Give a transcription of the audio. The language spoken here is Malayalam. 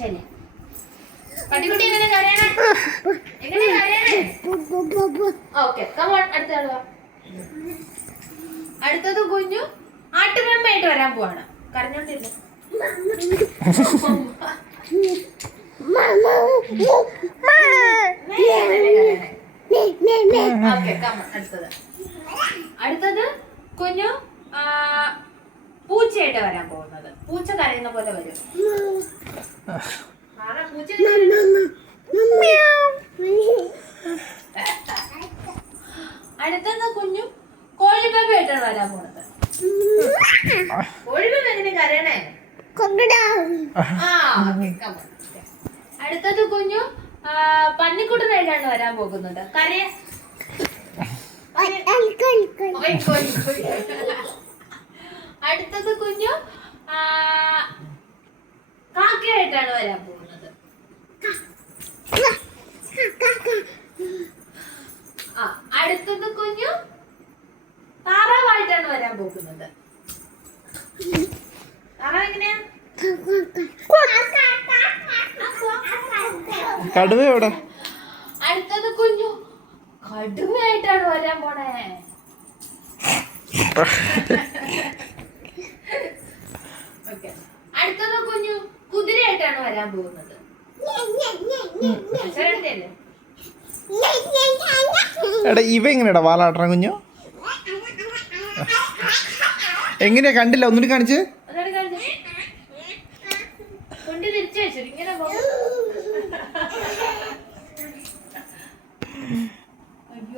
ശരി. പട്ടിക്കുട്ടി എങ്ങനെ കരയണേ? എങ്ങനെ കരയണേ? ഓക്കെ, കമോൺ, അടുത്ത ആള് വാ. അടുത്തത് കുഞ്ഞു ആട്ടുമെമ്മയായിട്ട് വരാൻ പോവാണ്. കരഞ്ഞോണ്ടിരുന്നു. ഓക്കെ, കമോൺ, അടുത്തത് കുഞ്ഞു പൂച്ചയായിട്ട് വരാൻ പോകുന്നത്. പൂച്ച കരയുന്ന പോലെ വരും. അടുത്തത് കുഞ്ഞു കോഴിപ്പേപ്പയായിട്ടാണ് വരാൻ പോണത്. കോഴിപ്പേപ്പ എങ്ങനെ കരയണേ? അടുത്തത് കുഞ്ഞു പന്നിക്കുട്ടനായിട്ടാണ് വരാൻ പോകുന്നത്. കരയ. അടുത്തത് കുഞ്ഞു കാക്കയായിട്ടാണ് വരാൻ പോകുന്നത്. അടുത്തത് കുഞ്ഞു താറാവായിട്ടാണ് വരാൻ പോകുന്നത്. താറാവ് എങ്ങനെയാ? കടുവയോടെ. അടുത്തത് കുഞ്ഞു കടുവയായിട്ടാണ് വരാൻ പോണേ. അടുത്തത് കുഞ്ഞു കുതിരയായിട്ടാണ് വരാൻ പോകുന്നത്. എടാ ഇവ എങ്ങനെയാടാ വാലാട്ടണ കുഞ്ഞു? എങ്ങനെയാ കണ്ടില്ല, ഒന്നുകൂടി കാണിച്ച്.